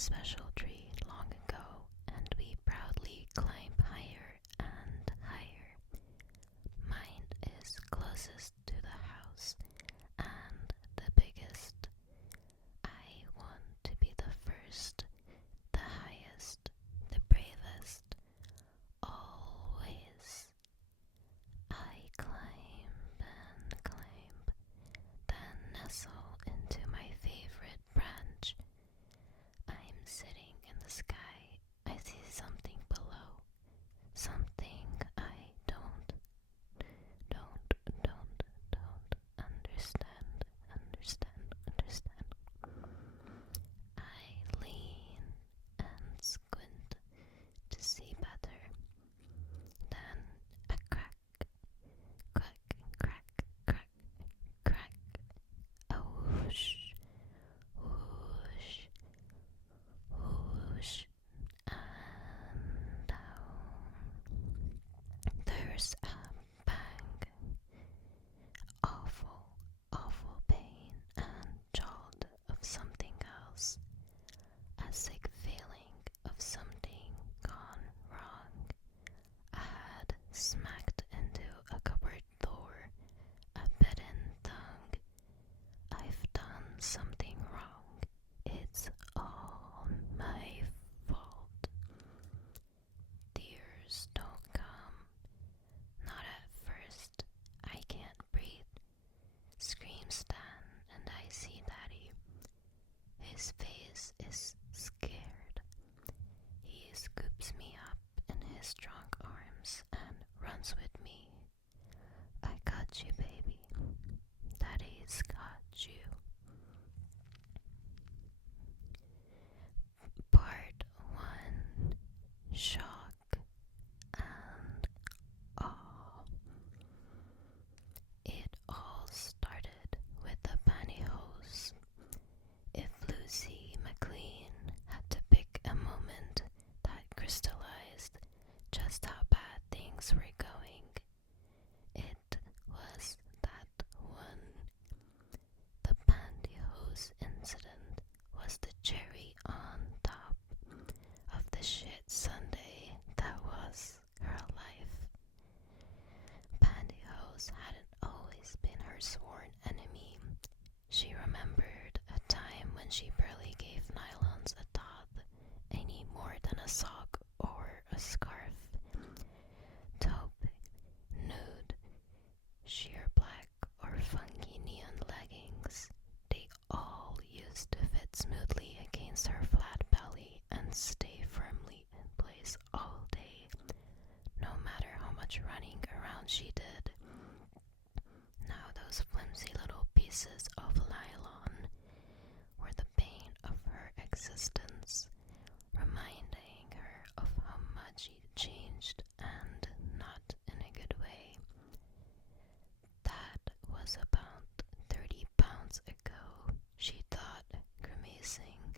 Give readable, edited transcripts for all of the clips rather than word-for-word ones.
special tree long ago, and we proudly climb higher and higher. Mine is closest to the house and the biggest. I want to be the first, the highest, the bravest, always. I climb and climb, then nestle into my favorite branch. I'm sitting in the sky. I see something below, something I don't understand. I lean and squint to see better. Then a crack, crack, crack, crack, crack, a whoosh, whoosh, whoosh, and down. There's a bang, awful, awful pain and jolt of something else, a sick feeling of something gone wrong. A head smacked into a cupboard door, a bitten tongue. I've done something wrong. It's all my fault. Tears don't come, not at first. I can't breathe. Screams Dan, and I see Daddy. His face is scared. He scoops me up in his strong arms and runs with me. I got you, baby. Daddy's got you. Part 1. Shock and awe. It all started with the pantyhose. If Lucy McLean had to pick a moment that crystallized just how bad things were going, it was that one. The pantyhose incident was the cherry on top of the shit sundae that was her life. Pantyhose hadn't always been her sworn enemy. She remembered a time when she barely gave nylons a thought, any more than a sock or a scarf. Taupe, nude, sheer black or funky neon leggings, they all used to fit smoothly against her flat belly and stay firmly in place all day, no matter how much running around she did. Now those flimsy little pieces of nylon were the pain of her existence, reminding her of how much she'd changed, and not in a good way. That was about 30 pounds ago, she thought, grimacing.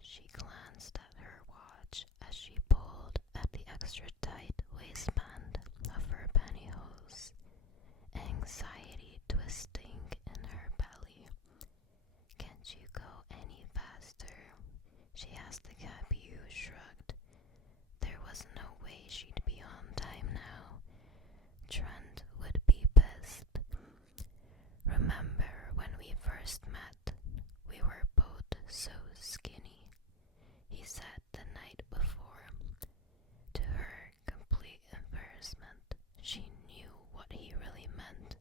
She glanced at her watch as she pulled at the extra tight waistband of her pantyhose, anxiety twisting in her belly. Can't you go any faster? She asked the cabbie, who shrugged. There was no way she'd be on time now. Trent would be pissed. Remember when we first met? We were both so skinny, he said the night before. To her complete embarrassment, she knew what he really meant.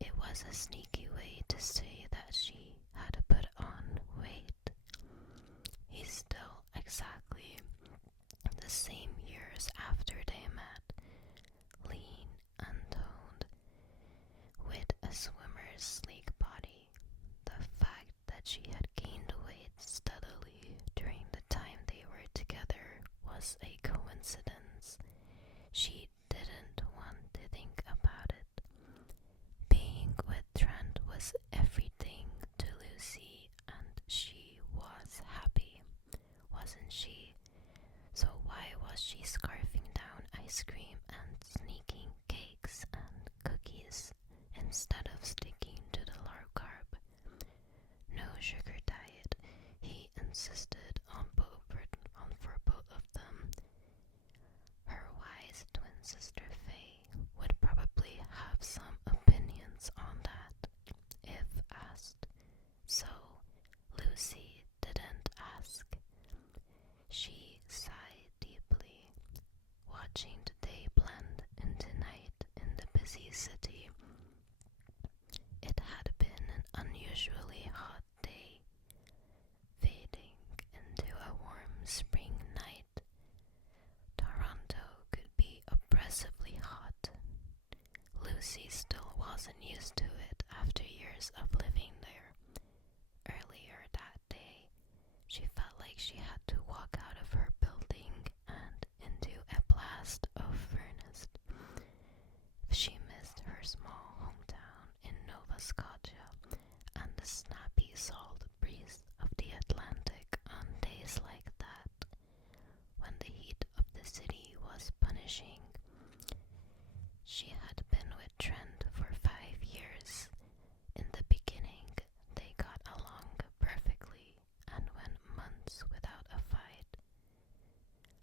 It was a sneaky way to say that she had put on weight. He's still exactly the same years after they met, lean and toned, with a swimmer's sleek body. The fact that she had gained weight steadily during the time they were together was a coincidence. She didn't want to think about it. Being with Trent was everything to Lucy, and she was happy, wasn't she? So why was she scarfing down ice cream and sneaking cakes and cookies instead of sticking to the low carb, no sugar diet he insisted for both of them. Her wise twin sister Faye would probably have some opinions on that if asked, so Lucy didn't ask. She sighed deeply, watching the day blend into night in the busy city. It had been an unusually hot day, fading into a warm spring night. Toronto could be oppressively hot. Lucy still wasn't used to it after years of living there. Earlier that day, she felt like she had to walk out of her building and into a blast of furnace. She missed her small hometown in Nova Scotia and the snappy salt breeze of the Atlantic on days like that, when the heat of the city was punishing. She had been with Trent for 5 years. In the beginning, they got along perfectly and went months without a fight.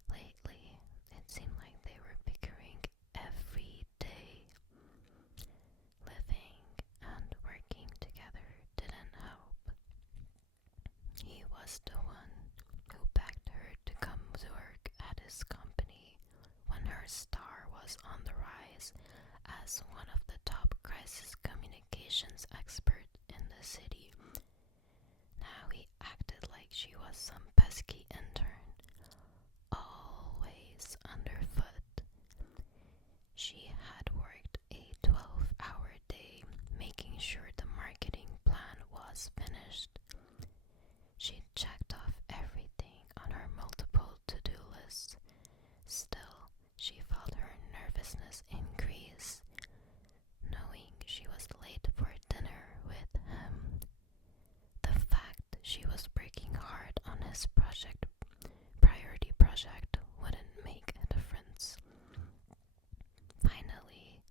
Lately, it seemed like they were bickering every day. Living and working together didn't help. He was the one who begged her to come to work at his company when her star was on the rise as one of the top crisis communications experts in the city. Now he acted like she was some pesky intern, always underfoot. She had worked a 12-hour day making sure the marketing plan was finished. She checked off everything on her multiple to-do lists. Still, she felt her nervousness increase, knowing she was late for dinner with him. The fact she was working hard on his priority project, wouldn't make a difference. Finally,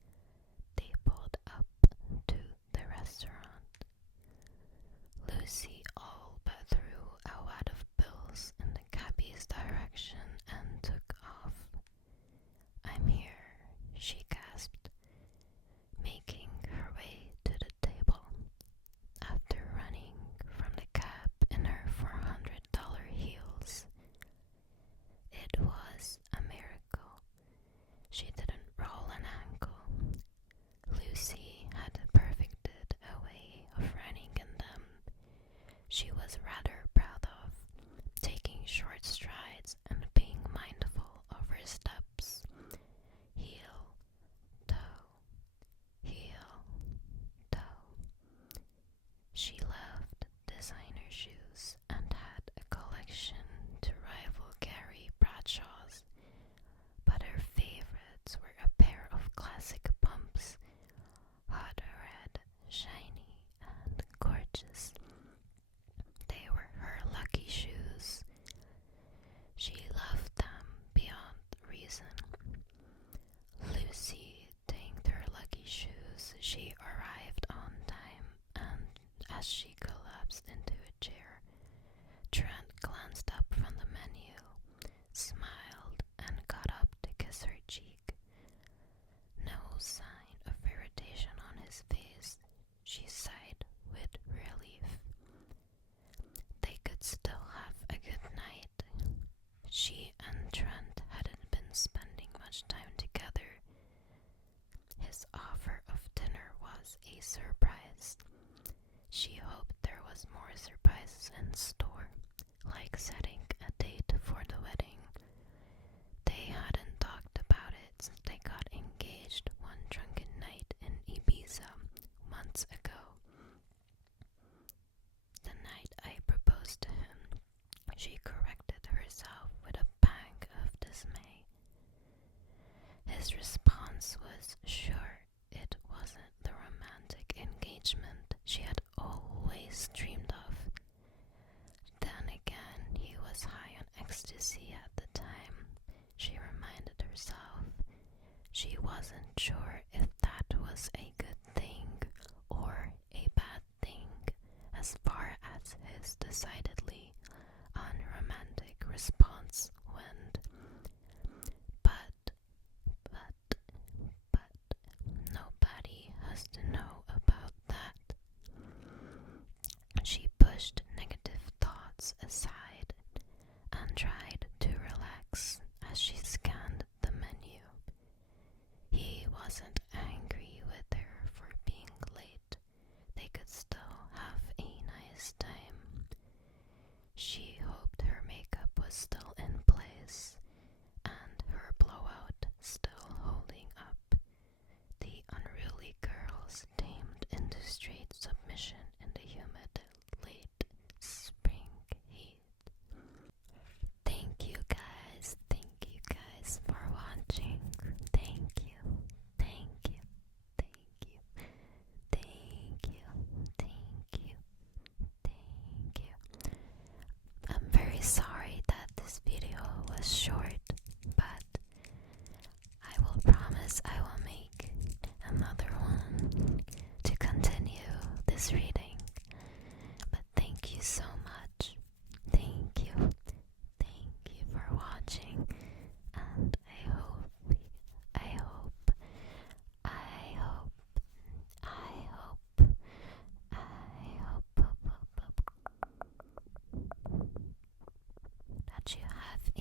they pulled up to the restaurant. Lucy all but threw a wad of bills in the cabbie's direction and took off. "I'm here," she gasped, making her way to the table. After running from the cab in her $400 heels. It was a miracle. She didn't roll an ankle. Lucy had perfected a way of running in them she was rather proud of, taking short strides and being mindful of her steps. Heel, toe, heel, toe. She loved designer shoes and had a collection to rival Gary Bradshaw's, but her favorites were a pair of classic pumps, hot red, shiny, and gorgeous. They were her lucky shoes. She loved them beyond reason. Lucy thanked her lucky shoes. She arrived on time, and as she collapsed into a chair, Trent glanced up from the menu, smiled, and got up to kiss her cheek. No sign of irritation on his face. She sighed with relief. They could still have a good night. She and Trent hadn't been spending much time together. His offer of dinner was a surprise. She hoped there was more surprises in store, like setting a date for the wedding. They hadn't talked about it since they got engaged one drunken night in Ibiza months ago. The night I proposed to him, she corrected herself with a pang of dismay. His response was sure it wasn't the romantic engagement she had always dreamed of. Then again, he was high on ecstasy at the time, she reminded herself. She wasn't sure if that was a good thing or a bad thing, as far as his decidedly response went. But, but, but, nobody has to know about that. She pushed negative thoughts aside and tried to relax as she scanned the menu. He wasn't angry with her for being late. They could still have a nice time. She hoped her makeup was still in place and her blowout still holding up. The unruly girls tamed into straight submission in the humid late spring heat. Thank you guys for watching. Thank you, thank you, thank you, thank you, thank you, thank you. I'm very sorry that this video was short, but I will promise I will make another one to continue this reading. But thank you so much. Thank you. Thank you for watching. And I hope that you have